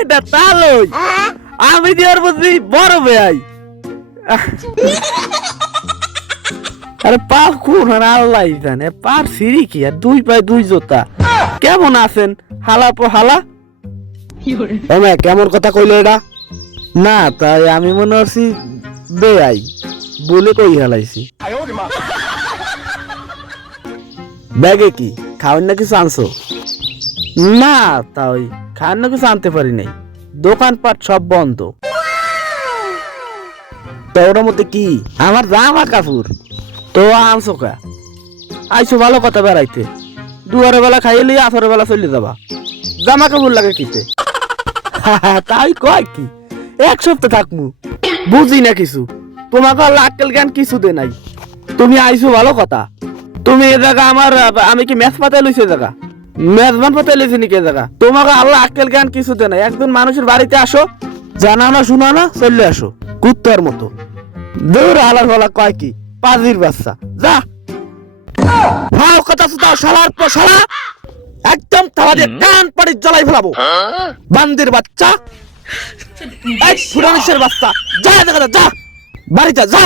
এটা তালই আমি দিয়ে বুঝলি বড় ভাই আরে পা কোন আল্লাহ জানে পার সিঁড়ি কি আর দুই পায়ে দুই জোতা কেমন আছেন হালা পো হালা কেমন কথা কইলো এটা না তাই আমি মনে করছি বেআই বলে কই হালাইছি ব্যাগে কি খাওয়ার না কিছু আনছো না তাই খাওয়ার না কিছু আনতে পারি নাই দোকানপাট সব বন্ধ তো ওর মধ্যে কি আমার জামা কাপড় তো আনছো কা আইসো ভালো কথা বেড়াইতে দুয়ারে বেলা খাইলে আসরের বেলা চলে যাবা জামা কাপড় লাগে কিতে তাই কয় কি এক সপ্তাহ থাকমু বুঝি না কিছু তোমাকে আক্কেল জ্ঞান কিছু দে নাই তুমি আইসো ভালো কথা তুমি এ জায়গা আমার আমি কি ম্যাচ পাতে লইছে জায়গা মেজবান পাতে লইছি নাকি জায়গা তোমাকে আল্লাহ আক্কেল জ্ঞান কিছু দে নাই একজন মানুষের বাড়িতে আসো জানা না শোনা না চলে আসো কুত্তার মতো দৌড় আলার বলা কয় কি পাজির বাচ্চা যা ভাও কথা শুধাও শালার পর শালা একদম তাহলে কান পাড়ি জ্বালাই ফেলাবো বান্দির বাচ্চা এক ফুরানিসের বাচ্চা যা দেখা যা বাড়ি যা যা